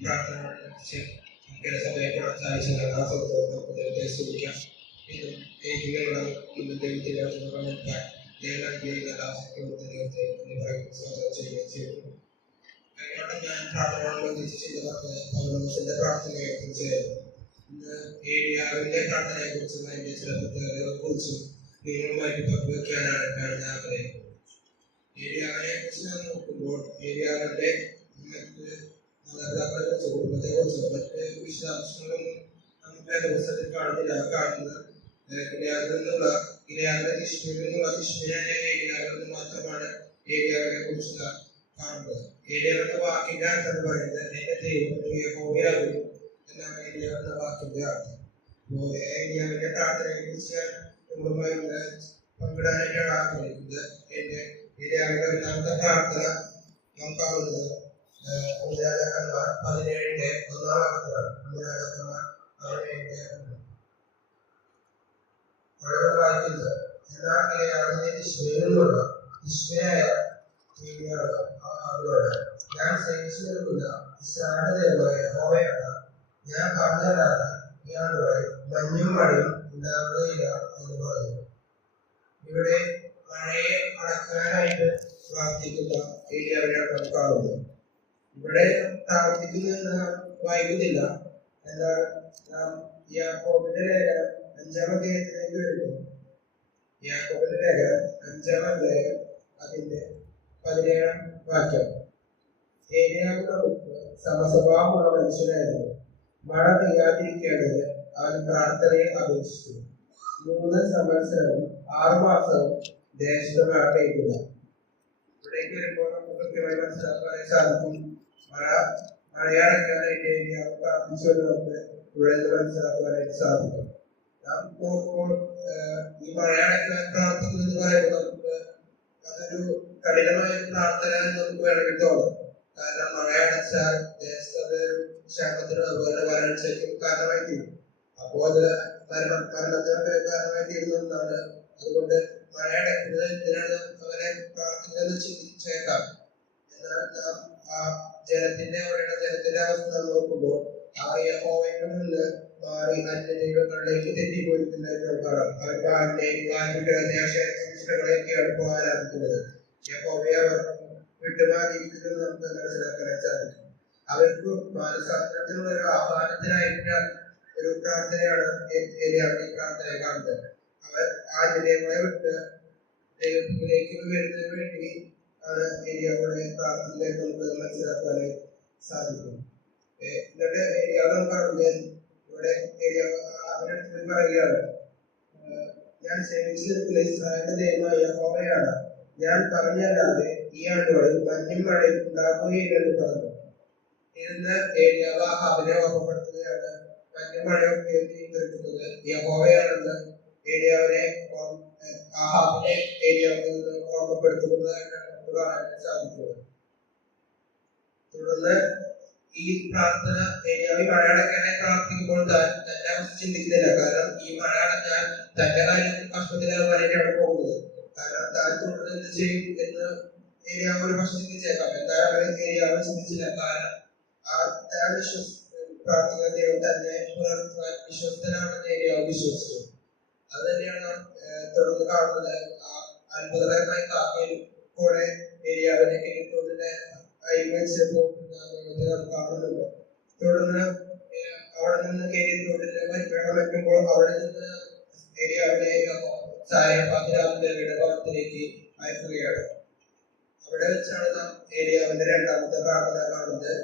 പ്രാർത്ഥന സമയം സാധിച്ചതാണ് ആ ദൈവത്തെ സ്തുതിക്കാം. ഇങ്ങനെയുള്ള ദൈവത്തിന്റെ ചെയ്യുന്നു. ഞാൻ പ്രാർത്ഥനയോടനുബന്ധിച്ച് ചെയ്ത പ്രാർത്ഥനയെ കുറിച്ച് ഇന്ന് ഏരിയാവിന്റെ പ്രാർത്ഥനയെ കുറിച്ചുള്ള എന്റെ ചില പ്രത്യേകതകളെ കുറിച്ചും നിങ്ങളുമായിട്ട് പങ്കുവെക്കാനാണ് ഞാൻ ആഗ്രഹിക്കുന്നത്. ഏരിയാവിനെ കുറിച്ച് ഞാൻ നോക്കുമ്പോൾ ഏരിയാവിന്റെ മറ്റ് മാതാപിതാക്കളെ കുറിച്ചോ കുടുംബത്തെ കുറിച്ചോ മറ്റ് വിശദാംശങ്ങളൊന്നും നമുക്ക് ദിവസത്തിൽ കാണുന്നത് ഇഷ്ടയായ ഏരിയാവിൽ നിന്ന് മാത്രമാണ് ഏരിയാവിനെ കുറിച്ച് കാണുന്നത്. ഏരിയാവിന്റെ വാക്കിന്റെ അർത്ഥം പറയുന്നത് എന്റെ ദൈവം യഹോവയാകുന്നു എന്നാണ് ഏരിയാവിന്റെ വാക്കിന്റെ അർത്ഥം. ഏരിയാവിന്റെ പ്രാർത്ഥനയെ കുറിച്ച് ഞാൻ നിങ്ങളുമായി പങ്കിടാനായിട്ടാണ് ആഗ്രഹിക്കുന്നത്. എന്റെ ഏരിയാവിന്റെ ഒന്നാമത്തെ പ്രാർത്ഥന നാം കാണുന്നത് 1 രാജാക്കന്മാർ 17-ന്റെ 1-ാം വാക്യത്തിലാണ്. 1 രാജാക്കന്മാർ 17-ന്റെ 1 അവിടെ വായിക്കുന്നത്, എന്നാൽ അതിനെ ഇഷ്മയായ ഞാൻ സേവിച്ചു നിൽക്കുന്ന ഇസ്രായേലിന്റെ ദൈവമായ യഹോവയാണ്, ഞാൻ പറഞ്ഞല്ലാതെ ഇയാളുടെ മഞ്ഞും മഴയും ഉണ്ടാവുകയില്ല എന്ന് പറയുന്നു. ഇവിടെ മഴയെ അടക്കാനായിട്ട് പ്രാർത്ഥിക്കുന്ന ഏരിയയാണ് കാണുന്നത്. ഇവിടെ പ്രാർത്ഥിക്കുന്ന വായിക്കുന്നില്ല. എന്നാൽ നാം യാക്കോബിന്റെ ലേഖനം 5-ാം അധ്യായത്തിലേക്ക് വരുന്നു. യാക്കോബിന്റെ ലേഖനം 5-ാം അധ്യായം അതിന്റെ 17-ാം വാക്യം. ഏരിയാവ് നമുക്ക് സമസ്വഭാവമുള്ള മനുഷ്യനായിരുന്നു. മഴ പെയ്യാതിരിക്കേണ്ടത് അവൻ പ്രാർത്ഥനയെ അപേക്ഷിച്ചു. 3 സംവത്സരവും 6 മാസവും ദേശത്ത് മഴ പെയ്തില്ല. ഇവിടേക്ക് വരുമ്പോൾ നമുക്ക് കൃത്യമായി മനസ്സിലാക്കാനായി സാധിക്കും. മഴയടക്കാനായിട്ട് ഏരിയാവ് പ്രാർത്ഥിച്ചു എന്ന് നമുക്ക് ഇവിടെ നിന്ന് മനസ്സിലാക്കുവാനായിട്ട് സാധിക്കും. നാം നോക്കുമ്പോൾ ഈ മഴയടക്കാൻ പ്രാർത്ഥിക്കുന്നത് പറയുമ്പോൾ നമുക്ക് അതൊരു കഠിനമായ പ്രാർത്ഥന എന്ന് നമുക്ക് വേണമെങ്കിൽ തോന്നും. കാരണം മഴയടച്ചാൽ ദേശത്ത് ക്ഷേമത്തിനും അതുപോലെ വരൾച്ചയ്ക്കും കാരണമായി തീരും. അപ്പോൾ അത് മരണത്തിനൊക്കെ കാരണമായി തീരുന്നതാണ്. അതുകൊണ്ട് മഴയടക്കുന്നത് എന്തിനാണ് അങ്ങനെ പ്രാർത്ഥിക്കുന്നത് ചിന്തിച്ചേക്കാം. എന്നാൽ നാം ആ ജലത്തിന്റെ അവസ്ഥ നോക്കുമ്പോൾ ആ യഹോവയിൽ നിന്ന് മാറി അന്യദൈവങ്ങളിലേക്ക് തെറ്റിപ്പോയിരിക്കുന്നതായിട്ട് കാണാം. അവർക്ക് ആരാധിക്കുന്നതൊക്കെയാണ് ആരാധിക്കുന്നത്. യഹോവയെ അവർ വിട്ടുമാറിയിരിക്കുന്നത് നമുക്ക് മനസ്സിലാക്കാൻ സാധിക്കും. അവർക്ക് മാനസാന്തരത്തിനുള്ള ഒരു ആഹ്വാനത്തിനായിട്ടാണ് ഒരു പ്രാർത്ഥനയാണ് ഏരിയാവിന്റെ പ്രാർത്ഥന കാണുന്നത്. അവർ ആന്യദൈവങ്ങളെ വിട്ട് ദൈവത്തിലേക്ക് വരുന്നതിന് വേണ്ടി ആണ് ഏരിയാവുടെ പ്രാർത്ഥനയിലേക്ക് നമുക്ക് മനസ്സിലാക്കാനായി സാധിക്കും. എന്നിട്ട് ഏരിയാവ് കാണുന്നത് ഇവിടെ ഏരിയാവ് അവരുടെ പറയുകയാണ്, ഞാൻ സേവിച്ചു നിൽക്കുന്ന ഇസ്രായേലിന്റെ ദൈവമായ യഹോവയാണ്, ഞാൻ പറഞ്ഞല്ലാതെ ഈ ആണ്ടുകളിൽ മഞ്ഞും മഴയും ഉണ്ടാകുകയില്ലെന്ന് പറഞ്ഞു. ഇന്ന് ഏരിയാവ് ആഹാബിനെ ഓർമ്മപ്പെടുത്തുകയാണ്. മഞ്ഞും മഴയൊക്കെ നിയന്ത്രിക്കുന്നത് യഹോവയാണെന്ന് ഏരിയാവിനെ ആഹാബിനെ ഏരിയാവിൽ നിന്ന് ഓർമ്മപ്പെടുത്തുന്നതായിട്ടാണ് നമുക്ക് കാണാൻ സാധിക്കുന്നത്. തുടർന്ന് ഈ പ്രാർത്ഥന ഏരിയാവ് മഴയടക്കാനെ പ്രാർത്ഥിക്കുമ്പോൾ തന്നെ ചിന്തിക്കുന്നില്ല. കാരണം ഈ മഴ അടക്കാൻ തന്റെ കാര്യം കഷ്ടത്തിലാവാനായിട്ടാണ് പോകുന്നത്. കാരണം താൻ തുടർന്ന് എന്ത് ചെയ്യും എന്ന് ഏരിയാവ് ഒരു പക്ഷെ ചിന്തിച്ചേക്കാം. എന്തായാലും ഏരിയാവ് ചിന്തിച്ചില്ല. കാരണം താൻ പ്രാർത്ഥിക്കുന്ന ദൈവം തന്നെ പുലർത്തുവാൻ വിശ്വസ്തനാണെന്ന് ഏരിയാവ് വിശ്വസിച്ചു. അത് തന്നെയാണ് തുടർന്ന് കാണുന്നത്. അത്ഭുതകരമായ കാക്കയിൽ കൂടെ ഏരിയാവിനെ കിരീടത്തിന്റെ അയൽവെച്ചപ്പോൾ കാണുന്നുണ്ട്. തുടർന്ന് അവിടെ നിന്ന് കിരീടത്തോട്ടിന്റെ വെള്ളം വെക്കുമ്പോൾ അവിടെ നിന്ന് ഏരിയാവിനെ സായപാതിരാവിന്റെ ഇടഭാഗത്തിലേക്ക് അയക്കുകയാണ്. അവിടെ വെച്ചാണ് നാം ഏരിയാവിന്റെ രണ്ടാമത്തെ പ്രാർത്ഥന കാണുന്നത്.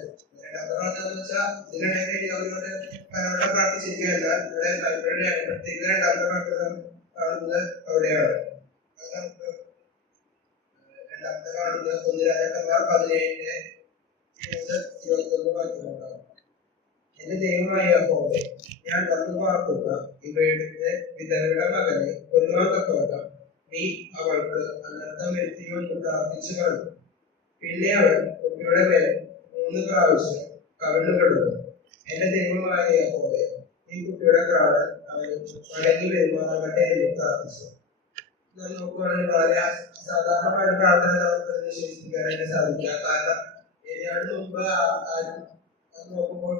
രണ്ടാമത്തെ പ്രാർത്ഥന എന്ന് വെച്ചാൽ ഇതിനിടയിൽ ഏരിയാവിനോട് പരമാവധി പ്രാർത്ഥിച്ചിരിക്കുകയല്ല. ഇവിടെ ബൈബിളിൽ രേഖപ്പെടുത്തിയിരിക്കുന്ന രണ്ടാമത്തെ പ്രാർത്ഥന കാണുന്നത് അവിടെയാണ്. നമുക്ക് രണ്ടാമത്തെ കാണുന്നത് 1 രാജാക്കന്മാർ 17-ന്റെ 20-21 വാക്യങ്ങളാണ്. എന്റെ ദൈവമായ യഹോവേ, ഞാൻ വന്നു പാർക്കുന്ന ഇവയുടെ വിധവയുടെ മകനെ കൊല്ലുവാൻ തക്കവണ്ണം നീ അവൾക്ക് അനർത്ഥം വരുത്തിയോ എന്ന് പ്രാർത്ഥിച്ചു പറഞ്ഞു. പിന്നെ അവൻ കുട്ടിയുടെ മേൽ 3 പ്രാവശ്യം കവിണ്ണുകിടന്നു. എന്റെ ദൈവമായ യഹോവേ, ഈ കുട്ടിയുടെ പ്രാണൻ അവന് മടങ്ങി വരുമാറാകട്ടെ എന്ന് പ്രാർത്ഥിച്ചു. നോക്കുകയാണെങ്കിൽ വളരെ അസാധാരണമായ പ്രാർത്ഥന നമുക്ക് നിഷേധിക്കാനായിട്ട് സാധിക്കുക. കാരണം ഏരിയാവിന് മുമ്പ് ആരും നോക്കുമ്പോൾ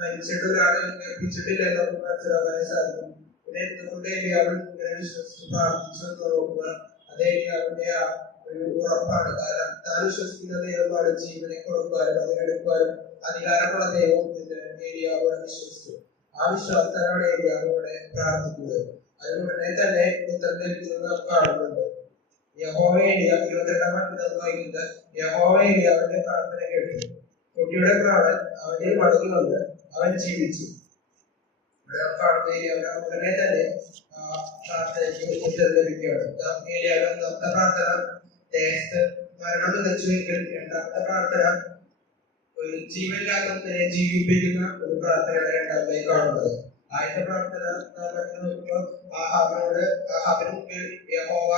മരിച്ചിട്ട് ഒരാളെ ഏൽപ്പിച്ചിട്ടില്ല എന്ന് നമുക്ക് മനസ്സിലാക്കാനേ സാധിക്കും. പിന്നെ എന്തുകൊണ്ട് ഏലിയാവ് ഇങ്ങനെ വിശ്വസിച്ച് പ്രാർത്ഥിച്ചു എന്ന് നോക്കുമ്പോൾ അത് ഏലിയാവിന്റെ ആ ഒരു ഉറപ്പാണ്. കാരണം താൻ വിശ്വസിക്കുന്ന ദൈവമാണ് ജീവനെ കൊടുക്കാനും അത് എടുക്കാനും അധികാരമുള്ള ദൈവം എന്ന് ഏലിയാവ് വിശ്വസിച്ചു. ആ വിശ്വാസത്തിലാണ് ഏലിയാവ് ഇവിടെ പ്രാർത്ഥിക്കുന്നത്. അതുകൊണ്ടേ തന്നെ ഉത്തരം ലഭിക്കുന്നത് നാം കാണുന്നുണ്ട്. യഹോവ ഏലിയ 28-ാം വാക്യത്തിൽ വായിക്കുന്നത് യഹോവ ഏലിയാവിന്റെ പ്രാർത്ഥന കേട്ടു. കുട്ടിയുടെ പ്രാണൻ അവനിൽ മടങ്ങി വന്ന് അവൻ ജീവിച്ചു. ഇവിടെ നാം കാണുന്ന ഉടനെ തന്നെ പ്രാർത്ഥനയ്ക്ക് ഉത്തരം ലഭിക്കുകയാണ്. ഏലിയാവിന്റെ ഒന്നാമത്തെ പ്രാർത്ഥന ദേശത്ത് മരണം വിതച്ചുവെങ്കിൽ രണ്ടാമത്തെ പ്രാർത്ഥന ഒരു ജീവനില്ലാത്തവരെ ജീവിപ്പിക്കുന്ന ഒരു പ്രാർത്ഥനയാണ് രണ്ടാമതായി കാണുന്നത്. ആദ്യത്തെ പ്രാർത്ഥന നോക്കുമ്പോൾ ആഹാബിന് മുമ്പിൽ യഹോവ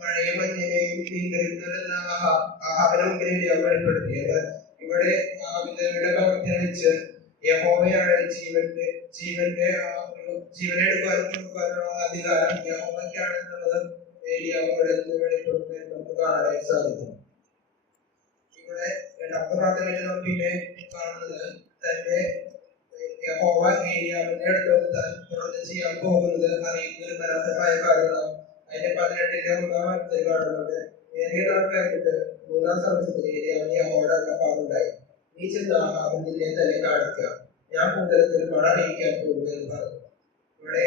മഴയും മഞ്ഞിനെയും നിയന്ത്രിക്കുന്നതെന്ന ആഹാബിന് മുമ്പിൽ വെളിപ്പെടുത്തിയത്. ഇവിടെ വിധവയുടെ ഭവനത്തിൽ വെച്ച് യഹോവയാണ് ജീവനെ എടുക്കാനും കൊടുക്കാനുള്ള അധികാരം യഹോവയ്ക്കാണ് എന്നുള്ളത് ഏലിയാവോടെ വെളിപ്പെടുത്തുന്നത് നമുക്ക് കാണാനായി സാധിക്കും. ഇവിടെ രണ്ടാമത്തെ പ്രാർത്ഥനയിൽ നാം പിന്നെ കാണുന്നത് തന്റെ യഹോവ ഏലിയാവിന്റെ അടുത്ത് താൻ തുടർന്ന് ചെയ്യാൻ പോകുന്നത് അറിയുന്ന ഒരു മനോഹരമായ കാര്യങ്ങളാണ്. അതിന്റെ 18-ന്റെ 1-ാം വാക്യത്തിൽ കാണുന്നത് ഏറിയ നാൾ കഴിഞ്ഞിട്ട് 3-ാം സംവത്സരത്തിൽ ഏലിയാവിന് യഹോവയുടെ അരുളപ്പാടുണ്ടായി. നീ ചെന്ന് ആഹാബിൽ നിന്നെ തന്നെ കാണിക്കുക, ഞാൻ ഭൂതലത്തിൽ മഴ പെയ്യിക്കാൻ പോകുന്നു എന്ന് പറഞ്ഞു. ഇവിടെ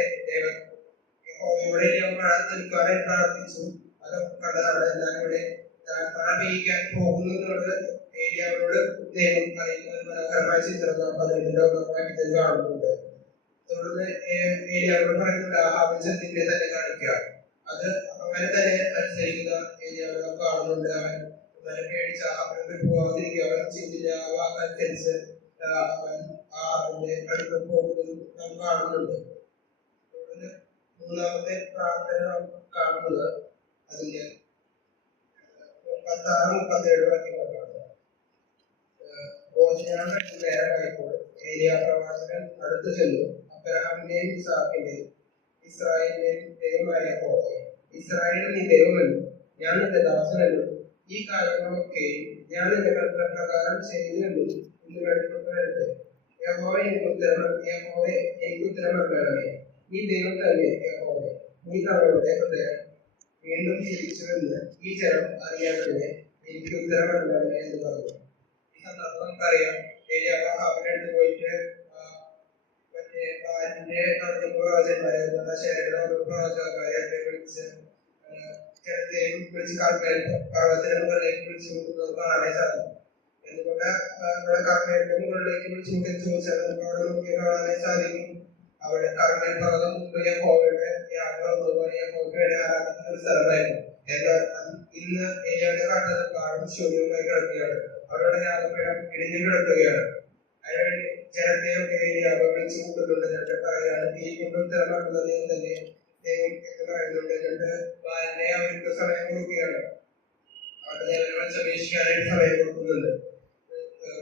യഹോവയോടെ മഴ നിൽക്കാനായി പ്രാർത്ഥിച്ചു. അത് കണ്ടതാണ്. എന്നാൽ ഇവിടെ താൻ മഴ പെയ്യിക്കാൻ പോകുന്നു എന്നുള്ളത് ഏലിയാവിനോട് ദൈവം പറയുന്ന ഒരു മനോഹരമായ ചിത്രം നാം 18-ാം വാക്യത്തിൽ കാണുന്നുണ്ട്. തുടർന്ന് ഏലിയാവിനോട് പറയുന്നുണ്ട് ആഹാബിൽ നിന്നെ തന്നെ കാണിക്കുക. അത് അങ്ങനെ തന്നെ അനുസരിക്കുന്ന ഏലിയാവിനെ കാണുന്നുണ്ട്. അവൻ പേടിച്ച് ആഹാബിനെ പോകാതിരിക്കുക. അവൻ ചിന്തിച്ച വാക്കനുസരിച്ച് അവൻ ആഹാബിന്റെ അടുത്ത് പോകുന്നതും നാം കാണുന്നുണ്ട്. തുടർന്ന് മൂന്നാമത്തെ പ്രാർത്ഥന നാം കാണുന്നത് അതിന്റെ 36-37 വാക്യങ്ങളാണ്. ഭോജനാലയത്തിൽ നേരമായപ്പോൾ ഏലിയാ പ്രവാചകൻ അടുത്തു ചെന്നു അബ്രഹാമിന്റെയും ഇസ്ഹാക്കിന്റെയും ഇസ്രായേലിന്റെയും ദൈവമായ യഹോവേ, ഇസ്രായേൽ നീ ദൈവമെന്നും ഞാൻ നിന്റെ ദാസനെന്നും ഈ കാര്യങ്ങളൊക്കെയും ഞാൻ നിന്റെ കൽപ്പനപ്രകാരം ചെയ്യുമെന്നും ഇന്ന് വെളിപ്പെട്ടു വരട്ടെ. യഹോവേ എനിക്ക് ഉത്തരം നൽകണമേ. ഈ ദൈവം തന്നെ യഹോവേ, നീ തങ്ങളുടെ ഹൃദയം വീണ്ടും ജീവിച്ചുവെന്ന് ഈ ജനം അറിയാത്തതിനെ എനിക്ക് ഉത്തരം നൽകണമേ എന്ന് പറഞ്ഞു. ഈ സന്ദർഭം നമുക്കറിയാം. ഏലിയാവ് ആഹാബിന്റെ അടുത്ത് പോയിട്ട് മറ്റേ ബാലിന്റെ പ്രവാചകന്മാരെ പ്രവാചകന്മാരെ വിളിച്ച് ജനത്തെയും വിളിച്ച് കാർമേൽ പർവ്വതത്തിന്റെ മുകളിലേക്ക് വിളിച്ചു നമുക്ക് കാണാനായി സാധിക്കും. എന്തുകൊണ്ട് നമ്മുടെ കാർമേലിന്റെ മുകളിലേക്ക് വിളിച്ചു ചോദിച്ചാൽ നമുക്ക് അവിടെ നോക്കി കാണാനായി സാധിക്കും. അവിടെ കാർമേൽ പർവ്വതം മുമ്പ് യഹോവയുടെ യഹോവയുടെ ആരാധിക്കുന്ന ഒരു സ്ഥലമായിരുന്നു. എന്നാൽ ഇന്ന് ഏലിയാവിനെ കണ്ടത് കാടും ശൂന്യവുമായി കിടക്കുകയാണ്. അവരുടെ യാഗപീഠം ഇടിഞ്ഞു കിടക്കുകയാണ്. അതിനുവേണ്ടി ജനത്തെയൊക്കെ ഏലിയാവ് വിളിച്ചു കൂട്ടുന്നുണ്ട്. എന്നിട്ട് പറയാണ് തീ കൊണ്ട് ഉത്തരം നൽകുന്നത് തന്നെ ദൈവം എന്ന് പറയുന്നുണ്ട്. എന്നിട്ട് ബാലിനെ അവർക്ക് സമയം കൊടുക്കുകയാണ്. അവരുടെ ദേവനെ സംരക്ഷിക്കാനായിട്ട് സമയം കൊടുക്കുന്നുണ്ട്.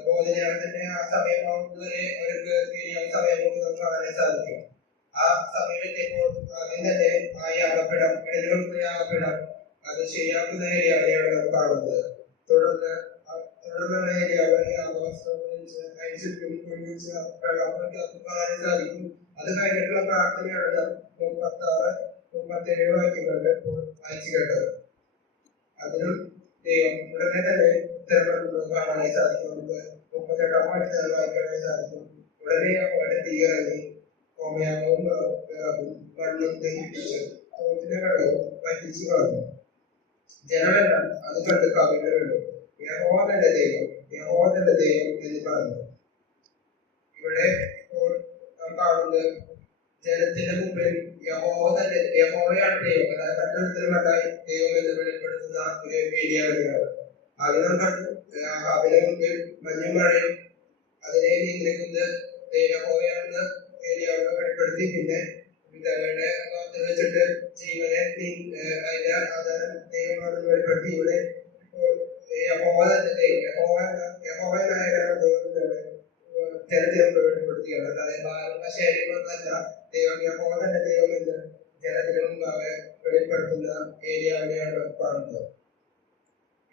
ഭോജനത്തിന്റെ ആ സമയമാവുന്നതുവരെ അവർക്ക് ഏലിയാവ് സമയം കൊടുക്കുന്നത് കാണാനായി സാധിക്കും. ആ സമയം എത്തിയപ്പോൾ ആദ്യം തന്നെ ആ യാഗപീഠം ഇടഞ്ഞു യാഗപീഠം അത് ശരിയാക്കുന്ന ഏലിയാവിനെയാണ് നാം കാണുന്നത്. തുടർന്ന് ഏലിയാവ് യാഗവസ്ത്രം അയച്ചിട്ടും ഒഴിച്ച് വെള്ളം കാണാൻ സാധിക്കും. അത് കഴിഞ്ഞിട്ടുള്ള പ്രാർത്ഥനയാണ് നാം 36-37 വാക്യങ്ങളുടെ അയച്ചു കേട്ടത്. അതിനും ദൈവം ഉടനെ തന്നെ ഉത്തരപ്പെടുന്നത് കാണാനായി സാധിക്കും. നമുക്ക് 38-ാം വാക്യത്തിൽ വായിക്കാനായി സാധിക്കും. ഉടനെ അവിടെ തീ ഇറങ്ങി ഹോമയാഗവും മണ്ണും ദഹിപ്പിച്ച് തോട്ടിലെ വെള്ളവും വറ്റിച്ചു കളഞ്ഞു. ജനമെല്ലാം അത് കണ്ട് കവിഞ്ഞു വീണു. യഹോവ തന്റെ ദൈവം, യഹോവ തന്റെ ദൈവം എന്ന് പറഞ്ഞു. ഇവിടെ ഇപ്പോൾ നാം കാണുന്നത് ജനത്തിന്റെ മുമ്പിൽ യഹോവയാണ് ദൈവം, അതായത് മറ്റൊരുത്തരമല്ലായി ദൈവം എന്ന് വെളിപ്പെടുത്തുന്ന ഒരു ഏലിയാവിനെയാണ്. ആദ്യം നാം കണ്ടു ആഹാബിന്റെ മുമ്പിൽ മഞ്ഞും മഴയും അതിനെ നിയന്ത്രിക്കുന്നത് യഹോവയാണെന്ന് ഏലിയാവിനെ വെളിപ്പെടുത്തി. പിന്നെ വിധവയുടെ ഭാഗത്ത് വെച്ചിട്ട് ജീവനെ അതിന്റെ ആധാരം ദൈവമാണെന്ന് വെളിപ്പെടുത്തി. ഇവിടെ ഇപ്പോൾ യഹോവ തന്നെ ദൈവം, യഹോവ നായകനാണ് ദൈവം ജനത്തിനും വെളിപ്പെടുത്തുകയാണ്. അതായത് ശരീരമൊന്നല്ല, ദൈവം യഹോവ തന്നെ ദൈവം എന്ന് ജനത്തിന് മുമ്പാകെ വെളിപ്പെടുത്തുന്ന ഏലിയാവിനെയാണ് കാണുന്നത്.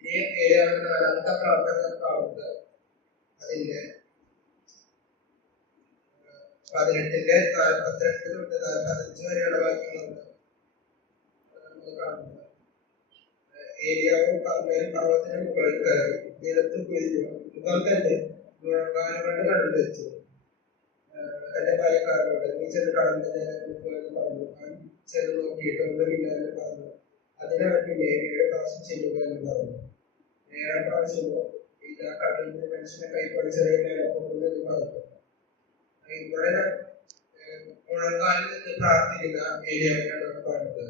ഈ ഏലിയാവിന്റെ 4-ാമത്തെ പ്രാർത്ഥന കാണുന്നത് അതിന്റെ 18-42 തൊട്ട് 45 വരെയുള്ള വാക്യങ്ങളുണ്ട്. നമ്മൾ കാണുന്നത് ഏലിയാവ് കർമ്മേൽ പർവ്വതത്തിന് മുകളിൽ കയറി നിലത്ത് കുഴിഞ്ഞു. മുഖം തന്നെ മുഴങ്കാലുകളുടെ നടുവിൽ വെച്ചു. തന്റെ ബാല്യക്കാരനോട്, നീ ചെന്ന് കടലിനെ എന്ന് പറഞ്ഞു. അവൻ ചെന്ന് നോക്കിയിട്ട് ഒന്നുമില്ല എന്ന് പറഞ്ഞു. അതിനവൻ പിന്നെ 7 പ്രാവശ്യം ചെല്ലുക എന്ന് പറഞ്ഞു. 7-ാം പ്രാവശ്യമോ, ഇതാ കടലിൽ മനുഷ്യനെ കൈപ്പടി ചെറിയ മേലപ്പോകുന്നു എന്ന് പറഞ്ഞു. ഇവിടെ മുഴങ്കാലിൽ നിന്ന് പ്രാർത്ഥിക്കുന്ന ഏലിയാവിനെയാണ് കാണുന്നത്.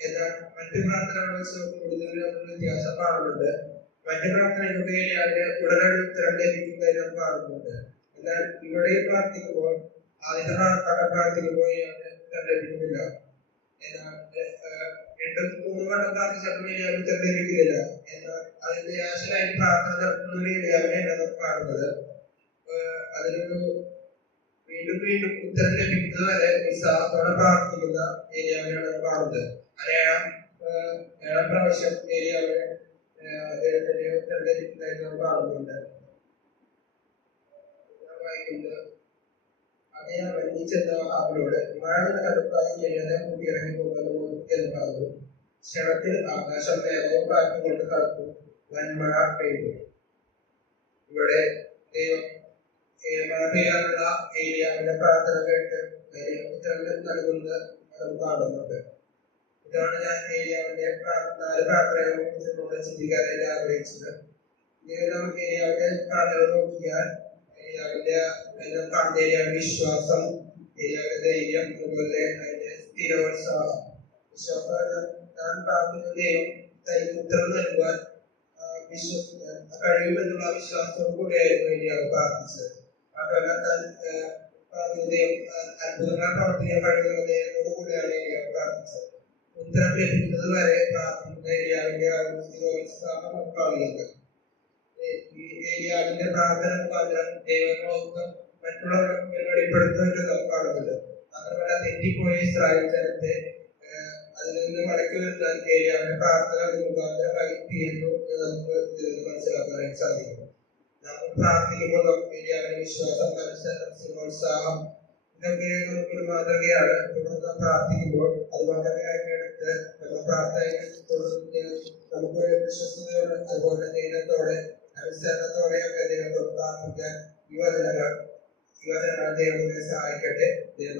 എന്നാൽ മറ്റു പ്രാർത്ഥനകളെ വെച്ച് കൂടുതൽ വ്യത്യാസം കാണുന്നുണ്ട്. മറ്റു പ്രാർത്ഥനയ്ക്ക് ഏലിയാവിന് ഉടനടി ഉത്തരം ലഭിക്കുന്നതിനും കാണുന്നുണ്ട്. എന്നാൽ ഇവിടെ പ്രാർത്ഥിക്കുമ്പോൾ ആദ്യത്തെ പ്രാർത്ഥിക്കുമ്പോൾ ഉത്തരം ലഭിക്കുന്നില്ല. എന്നാൽ 2-3 വട്ടം പ്രാർത്ഥിച്ചപ്പോൾ ഏലിയാവിന് ഉത്തരം ലഭിക്കുന്നില്ല. എന്നാൽ അതിന്റെ ആശയായി പ്രാർത്ഥന നടത്തുന്ന ഏലിയാവിനെയാണ് നാം കാണുന്നത്. അതിനൊരു വീണ്ടും വീണ്ടും ഉത്തരം ലഭിക്കുന്നത് വരെ ഉത്സാഹത്തോടെ പ്രാർത്ഥിക്കുന്ന ഏലിയാവിനെയാണ് കാണുന്നത്. 7-ാം പ്രാവശ്യം ഏലിയാവിന് അദ്ദേഹത്തിന്റെ ഉത്തരം ലഭിക്കുന്നതായിട്ട് നാം കാണുന്നുണ്ട്. വായിക്കുന്നത്, അതേ അവൻ നീ ചെന്ന അവനോട് മഴ കടുപ്പായി കഴിയാതെ കൂടി ഇറങ്ങി പോകുന്നത് എന്ന് പറഞ്ഞു. ക്ഷണത്തിൽ ആകാശം മേഘവും കാറ്റും കൊണ്ട് കടത്തും, വൻമഴ പെയ്തു. ഇവിടെ ദൈവം മഴ പെയ്യാനുള്ള ഏലിയാവിന്റെ പ്രാർത്ഥന കേട്ട് ഉത്തരം നൽകുന്നത് നമുക്ക് കാണുന്നുണ്ട്. ഇതാണ് ഞാൻ ഏലിയാവിന്റെ 4 പ്രാർത്ഥനകളെ കുറിച്ച് ചിന്തിക്കാനായിട്ട് ആഗ്രഹിച്ചത്. നാം ഏലിയാവിന്റെ പ്രാർത്ഥന നോക്കിയാൽ ഏലിയാവിന്റെ വിശ്വാസം, ഏലിയാവിന്റെ ധൈര്യം, അതുപോലെ അതിന്റെ സ്ഥിരോത്സാഹം. വിശ്വാസം താൻ പ്രാർത്ഥിക്കുന്ന ദൈവം തനിക്ക് ഉത്തരം നൽകുവാൻ കഴിയുമെന്നുള്ള വിശ്വാസത്തോടു കൂടിയായിരുന്നു ഏലിയാവ് പ്രാർത്ഥിച്ചത്. മാത്രമല്ല താൻ പ്രാർത്ഥിക്കുന്ന ദൈവം അത്ഭുതങ്ങൾ പ്രവർത്തിക്കാൻ കഴിയുന്ന ദൈവത്തോടു കൂടിയാണ് ഏലിയാവ് പ്രാർത്ഥിച്ചത്. ഉത്തരം ലഭിക്കുന്നത് വരെ പ്രാർത്ഥിക്കുന്ന ഏലിയാവിന്റെ സ്ഥിരോത്സാഹം നമുക്ക് കാണുന്നുണ്ട്. ഈ ഏലിയാവിന്റെ പ്രാർത്ഥന മുഖാന്തരം ദൈവങ്ങളൊക്കെ മറ്റുള്ളവർക്ക് വെളിപ്പെടുത്തുന്നത് നാം കാണുന്നുണ്ട്. മാത്രമല്ല തെറ്റിപ്പോയ ഇസ്രായേൽ ജനത്തെ അതിൽ നിന്ന് മടക്കി വരുത്താൻ ഏലിയാവിന്റെ പ്രാർത്ഥന മുഖാന്തരമായി തീരുന്നു എന്ന് നമുക്ക് ഇതിൽ നിന്ന് മനസ്സിലാക്കാനായിട്ട് സാധിക്കും. നാം പ്രാർത്ഥിക്കുമ്പോൾ നമുക്ക് ഏലിയാവിന്റെ വിശ്വാസം, മത്സരം, സ്ഥിരോത്സാഹം ഇതൊക്കെ നമുക്കൊരു മാതൃകയാണ്. തുടർന്ന് പ്രാർത്ഥിക്കുമ്പോൾ അത് മാതൃകയായി എടുത്ത് നമ്മുടെ പ്രാർത്ഥന തുടർന്ന് നമുക്ക് വിശ്വസ്തയോടെ അതുപോലെ ദൈവത്തോടെ അനുസരണത്തോടെയൊക്കെ ദൈവത്തോട് പ്രാർത്ഥിക്കാൻ യുവജനങ്ങൾ ദൈവത്തെ സഹായിക്കട്ടെ. ദൈവം